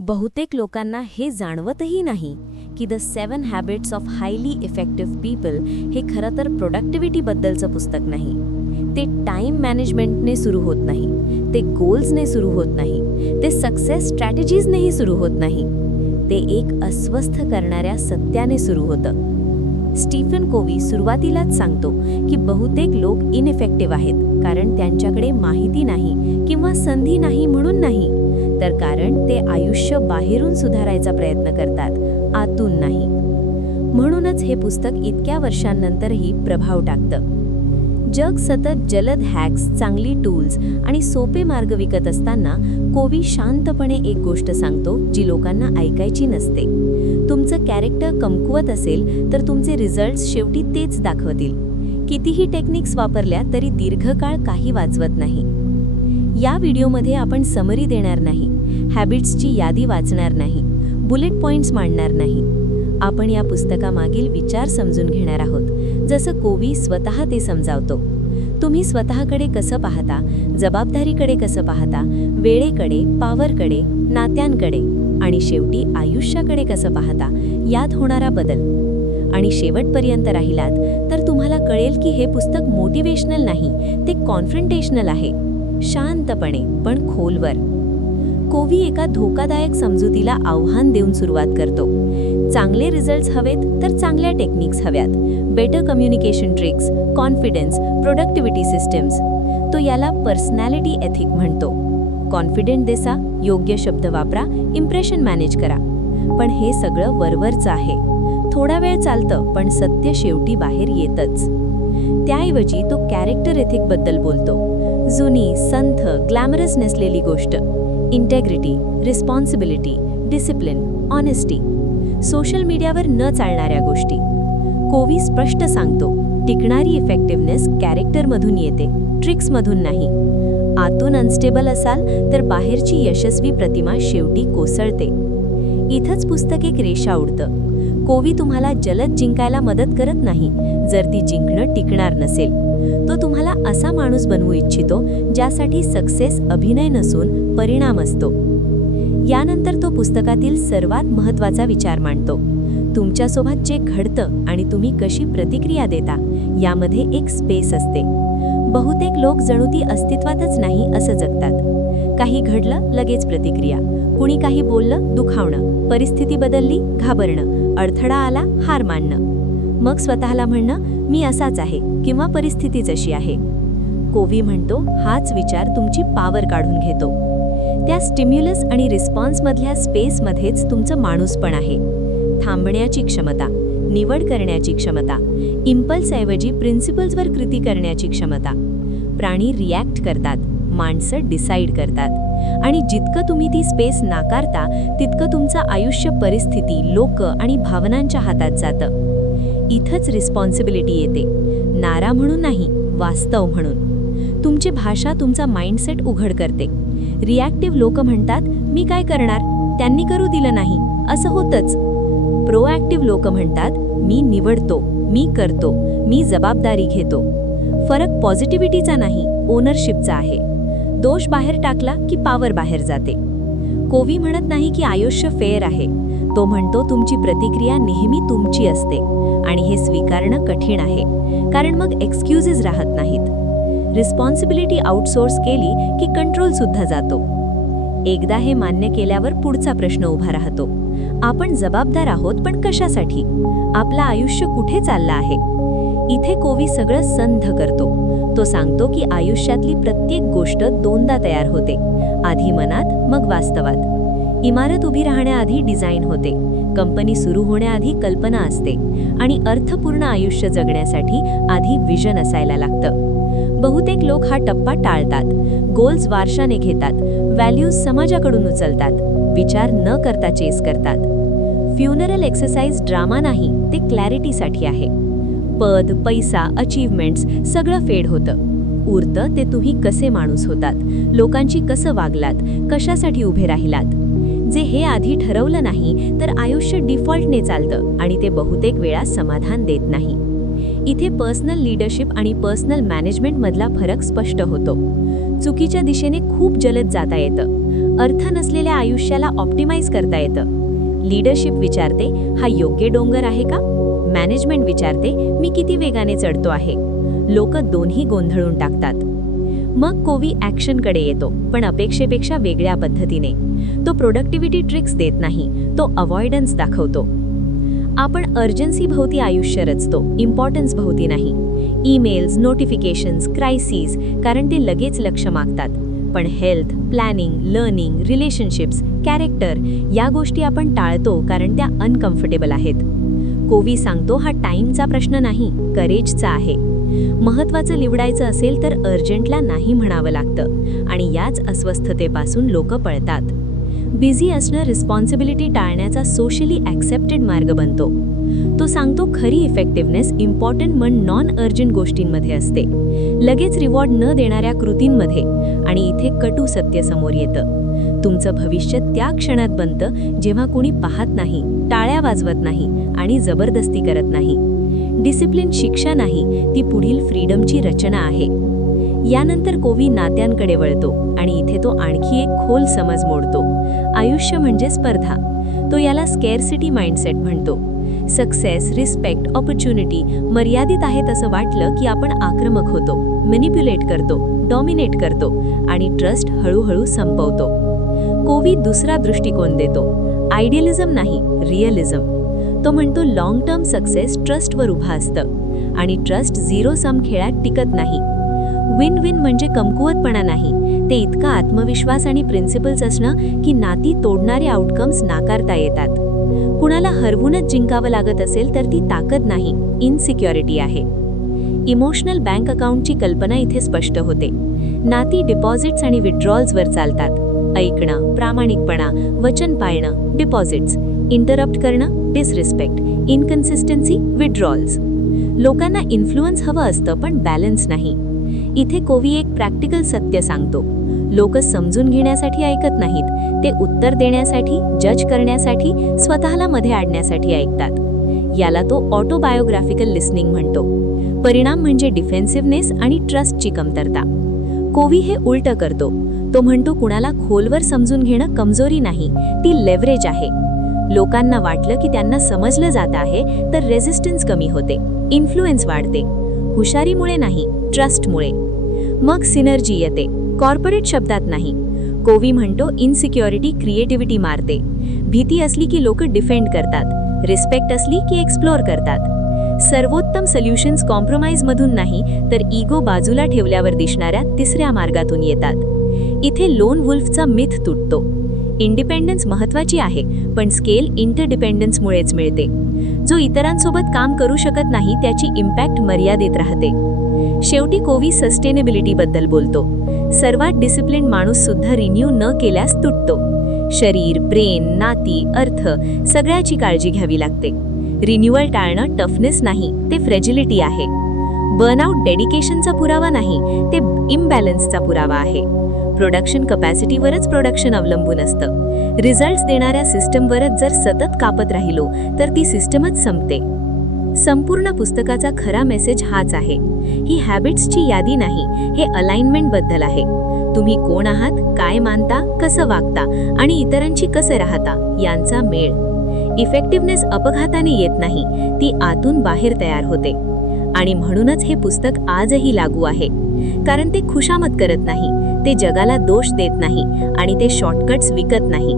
बहुतेक लोकांना हे जाणवतही नाही की the 7 habits of highly effective people हे खरं तर प्रोडक्टिव्हिटीबद्दलचं पुस्तक नाही. ते टाइम मॅनेजमेंटने सुरू होत नाही, ते गोल्सने सुरू होत नाही, ते सक्सेस स्ट्रॅटेजीजनेही सुरू होत नाही. ते एक अस्वस्थ करणाऱ्या सत्याने सुरू होतं. स्टीफन कोव्ही सुरुवातीलाच सांगतो की बहुतेक लोक इनइफेक्टिव्ह आहेत कारण त्यांच्याकडे माहिती नाही किंवा संधी नाही म्हणून नाही, तर कारण ते आयुष्य बाहेरून सुधारायचा प्रयत्न करतात, आतून नाही. म्हणूनच हे पुस्तक इतक्या वर्षांनंतरही प्रभाव टाकतं. जग सतत जलद हॅक्स, चांगली टूल्स आणि सोपे मार्ग विकत असताना कोव्ही शांतपणे एक गोष्ट सांगतो जी लोकांना ऐकायची नसते. तुमचं कॅरेक्टर कमकुवत असेल तर तुमचे रिझल्ट्स शेवटी तेच दाखवतील. कितीही टेक्निक्स वापरल्या तरी दीर्घकाळ काही वाचवत नाही. या व्हिडिओमध्ये आपण समरी देणार नाही, हॅबिट्सची यादी वाचणार नाही, बुलेट पॉइंट्स मांडणार नाही. आपण या पुस्तकामागील विचार समजून घेणार आहोत, जसं कोव्ही स्वतः ते समजावतो. तुम्ही स्वतःकडे कसं पाहता, जबाबदारीकडे कसं पाहता, वेळेकडे, पॉवरकडे, नात्यांकडे आणि शेवटी आयुष्याकडे कसं पाहता, यात होणारा बदल. आणि शेवटपर्यंत राहिलात तर तुम्हाला कळेल की हे पुस्तक मोटिवेशनल नाही, ते कॉन्फ्रंटेशनल आहे. शांतपणे पण खोलवर. कोव्ही एका धोकादायक समजुतीला आव्हान देऊन सुरुवात करतो. चांगले रिझल्ट्स हवेत तर चांगल्या टेक्निक्स हव्यात, better communication tricks, confidence, productivity systems. तो याला पर्सनॅलिटी एथिक म्हणतो. कॉन्फिडेंट दिसा, योग्य शब्द वापरा, इम्प्रेशन मॅनेज करा. पण हे सगळं वरवरचं आहे. थोडा वेळ चालतं पण सत्य शेवटी बाहेर येतच. त्याऐवजी तो कॅरेक्टर एथिकबद्दल बोलतो. जुनी, संथ, ग्लॅमरस नसलेली गोष्ट. Integrity, responsibility, discipline, honesty. Social मीडियावर न चालणाऱ्या गोष्टी. कोव्ही स्पष्ट सांगतो, टिकणारी इफेक्टिव्हनेस कॅरेक्टरमधून येते, ट्रिक्समधून नाही. आतून अनस्टेबल असाल तर बाहेरची यशस्वी प्रतिमा शेवटी कोसळते. इथंच पुस्तक एक रेषा उडतं. कोव्ही तुम्हाला जलद जिंकायला मदत करत नाही जर ती जिंकणं टिकणार नसेल. तो तुम्हाला असा माणूस बनवू इच्छितो ज्यासाठी सक्सेस अभिनय नसून परिणाम असतो. यानंतर तो पुस्तकातील सर्वात महत्त्वाचा विचार मांडतो. तुमच्यासोबत जे घडतं आणि तुम्ही कशी प्रतिक्रिया देता यामध्ये एक स्पेस असते. बहुतेक लोक जणू ती अस्तित्वातच नाही असं जगतात. काही घडलं लगेच प्रतिक्रिया, कुणी काही बोललं दुखावणं, परिस्थिती बदलली घाबरणं, अडथळा आला हार मानणं. मग स्वतःला म्हणणं मी असाच आहे किंवा परिस्थितीच अशी आहे. कोव्ही म्हणतो हाच विचार तुमची पॉवर काढून घेतो. त्या स्टिम्युलस आणि रिस्पॉन्समधल्या स्पेसमध्येच तुमचं माणूसपण आहे. थांबण्याची क्षमता, निवड करण्याची क्षमता, इम्पल्सऐवजी प्रिन्सिपल्सवर कृती करण्याची क्षमता. प्राणी रिॲक्ट करतात, माणसं डिसाईड करतात. आणि जितकं तुम्ही ती स्पेस नाकारता तितकं तुमचं आयुष्य परिस्थिती, लोक आणि भावनांच्या हातात जातं. इथंच रिस्पॉन्सिबिलिटी येते. नारा म्हणून नाही, वास्तव म्हणून. तुमची भाषा तुमचा माइंडसेट उघड करते. रिॲक्टिव्ह लोक म्हणतात मी काय करणार, त्यांनी करू दिलं नाही, असं होतंच. प्रोॲक्टिव्ह लोक म्हणतात मी निवडतो, मी करतो, मी जबाबदारी घेतो. फरक पॉझिटिव्हिटीचा नाही, ओनरशिपचा आहे. दोष बाहेर टाकला की पॉवर बाहेर जाते. कोव्ही म्हणत नाही की आयुष्य फेअर आहे. तो म्हणतो तुमची प्रतिक्रिया नेहमी तुमची असते आणि हे स्वीकारणं कठीण आहे, कारण मग एक्सक्यूजेस राहत नाहीत. रिस्पॉन्सिबिलिटी आउटसोर्स केली की कंट्रोल सुद्धा जातो. एकदा हे मान्य केल्यावर पुढचा प्रश्न उभा राहतो. आपण जबाबदार आहोत पण कशासाठी? आपलं आयुष्य कुठे चाललं आहे? इथे कोव्ही सगळं संध करतो. तो सांगतो की आयुष्यातली प्रत्येक गोष्ट दोनदा तयार होते, आधी मनात मग वास्तवात. इमारत उभी राहण्याआधी डिझाईन होते, कंपनी सुरू होण्याआधी कल्पना असते आणि अर्थपूर्ण आयुष्य जगण्यासाठी आधी विजन असायला लागतं. बहुतेक लोक हा टप्पा टाळतात, गोल्स वारशाने घेतात, व्हॅल्यूज समाजाकडून उचलतात, विचार न करता चेस करतात. फ्युनरल एक्सरसाइज ड्रामा नाही, ते क्लॅरिटीसाठी आहे. पद, पैसा, अचीवमेंट्स सगळं फेड होतं. उरतं ते तुम्ही कसे माणूस होतात, लोकांची कसं वागलात, कशासाठी उभे राहिलात. जे हे आधी ठरवलं नाही तर आयुष्य डिफॉल्टने चालतं आणि ते बहुतेक वेळा समाधान देत नाही. इथे पर्सनल लीडरशिप आणि पर्सनल मॅनेजमेंटमधला फरक स्पष्ट होतो. चुकीच्या दिशेने खूप जलद जाता येतं. अर्थ नसलेल्या आयुष्याला ऑप्टिमाइज करता येतं. लीडरशिप विचारते, हा योग्य डोंगर आहे का? मॅनेजमेंट विचारते, मी किती वेगाने चढतो आहे? लोक दोन्ही गोंधळून टाकतात. मग कोवी ॲक्शनकडे येतो, पण अपेक्षेपेक्षा वेगळ्या पद्धतीने. तो प्रोडक्टिव्हिटी ट्रिक्स देत नाही, तो अवॉइडन्स दाखवतो. आपण अर्जन्सी भोवती आयुष्य रचतो, इम्पॉर्टन्स भोवती नाही. ईमेल्स, नोटिफिकेशन्स, क्रायसिस, कारण ते लगेच लक्ष मागतात. पण health, planning, learning, relationships, character या गोष्टी आपण टाळतो कारण त्या अनकम्फर्टेबल आहेत. कोवी सांगतो, हा टाईमचा प्रश्न नाही, करेजचा आहे. महत्त्वाचं निवडायचं असेल तर अर्जंटला नाही म्हणावं लागतं आणि याच अस्वस्थतेपासून लोक पळतात. बिझी असणं रिस्पॉन्सिबिलिटी टाळण्याचा सोशली ॲक्सेप्टेड मार्ग बनतो. तो सांगतो, खरी इफेक्टिव्हनेस इम्पॉर्टंट पण नॉन अर्जंट गोष्टींमध्ये असते, लगेच रिवॉर्ड न देणाऱ्या कृतींमध्ये. आणि इथे कटू सत्य समोर येतं. तुमचं भविष्य त्या क्षणात बनतं जेव्हा कोणी पाहत नाही, टाळ्या वाजवत नाही आणि जबरदस्ती करत नाही. डिसिप्लिन शिक्षा नाही, ती पुढील फ्रीडमची रचना आहे. यानंतर कोवी नात्यांकडे वळतो आणि इथे तो आणखी एक खोल समज मोडतो. आयुष्य म्हणजे स्पर्धा. तो याला स्केअरसिटी माइंडसेट म्हणतो. सक्सेस, रिस्पेक्ट, ऑपॉर्च्युनिटी मर्यादित आहेत असं वाटलं की आपण आक्रमक होतो, मॅनिप्युलेट करतो, डॉमिनेट करतो आणि ट्रस्ट हळूहळू संपवतो. कोवी दुसरा दृष्टिकोन देतो. आयडियलिझम नाही, रिअलिझम. तो म्हणतो, लॉंग टर्म सक्सेस ट्रस्टवर उभा असतं आणि ट्रस्ट झिरो सम खेळात टिकत नाही. विन विन म्हणजे कमकुवतपणा नाही, ते इतका आत्मविश्वास आणि प्रिन्सिपल्स असणं की नाती तोडणारे आउटकम्स नाकारता येतात. कुणाला हरवूनच जिंकावं लागत असेल तर ती ताकद नाही, इनसिक्युरिटी आहे. इमोशनल बँक अकाउंटची कल्पना इथे स्पष्ट होते. नाती डिपॉझिट्स आणि विड्रॉल्सवर चालतात. ऐकणं, प्रामाणिकपणा, वचन पाळणं, डिपॉझिट्स. इंटरप्ट करणं, डिसरिस्पेक्ट. Inconsistency, withdrawals. लोकांना इन्फ्लुअन्स हवं असतं पण बॅलन्स नाही. इथे कोवी एक प्रॅक्टिकल सत्य सांगतो. लोक समजून घेण्यासाठी ऐकत नाहीत, ते उत्तर देण्यासाठी, जज करण्यासाठी, स्वतःला मध्ये आणण्यासाठी ऐकतात. याला तो ऑटोबायोग्राफिकल लिसनिंग म्हणतो. परिणाम म्हणजे डिफेन्सिव्हनेस आणि ट्रस्टची कमतरता. कोवी हे उलटं करतो. तो म्हणतो, कुणाला खोलवर समजून घेणं कमजोरी नाही, ती लेव्हरेज आहे. लोकांना वाटलं की त्यांना समजलं जात आहे तर रेझिस्टन्स कमी होते, इन्फ्लुएन्स वाढते. हुशारीमुळे नाही, ट्रस्टमुळे. मग सिनर्जी येते, कॉर्पोरेट शब्दात नाही. कोवी म्हणतो, इनसिक्युरिटी क्रिएटिव्हिटी मारते. भीती असली की लोक डिफेंड करतात, रिस्पेक्ट असली की एक्सप्लोर करतात. सर्वोत्तम सोल्युशन्स कॉम्प्रोमाइजमधून नाही तर इगो बाजूला ठेवल्यावर दिसणाऱ्या तिसऱ्या मार्गातून येतात. इथे लोन वुल्फचा मिथ तुटतो. इंडिपेंडन्स महत्त्वाची आहे, पण स्केल इंटरडिपेंडन्समुळेच मिळते. जो इतरांसोबत काम करू शकत नाही त्याची इम्पॅक्ट मर्यादित राहते. शेवटी कोवी सस्टेनेबिलिटीबद्दल बोलतो. सर्वात डिसिप्लिन माणूस सुद्धा रिन्यू न केल्यास तुटतो. शरीर, ब्रेन, नाती, अर्थ सगळ्याची काळजी घ्यावी लागते. रिन्युअल टाळणं टफनेस नाही, ते फ्रेजिलिटी आहे. बर्नआउट डेडिकेशनचा पुरावा नाही, ते इम्बॅलन्सचा पुरावा आहे. प्रोडक्शन कपॅसिटीवरच प्रोडक्शन अवलंबून असतं. रिझल्ट्स देणाऱ्या सिस्टमवरच जर सतत कापत राहिलो तर ती सिस्टमच संपते. संपूर्ण पुस्तकाचा खरा मेसेज हाच आहे. ही हॅबिट्सची यादी नाही, हे अलाइनमेंटबद्दल आहे. तुम्ही कोण आहात, काय मानता, कसं वागता आणि इतरांशी कसे राहता यांचा मेळ. इफेक्टिव्हनेस अपघाताने येत नाही, ती आतून बाहेर तयार होते. आणि म्हणूनच हे पुस्तक आजही लागू आहे. कारण ते खुशामत करत नाही, ते जगाला दोष देत नाही आणि ते शॉर्टकट्स विकत नाही.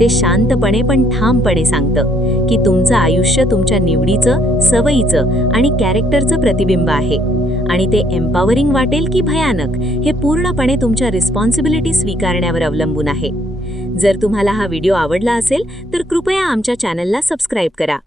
ते शांतपणे पण ठामपणे सांगतं की तुमचं आयुष्य तुमच्या निवडीचं, सवयीचं आणि कॅरेक्टरचं प्रतिबिंब आहे. आणि ते एम्पॉवरिंग वाटेल की भयानक हे पूर्णपणे तुमच्या रिस्पॉन्सिबिलिटी स्वीकारण्यावर अवलंबून आहे. जर तुम्हाला हा व्हिडिओ आवडला असेल तर कृपया आमच्या चॅनलला सबस्क्राईब करा.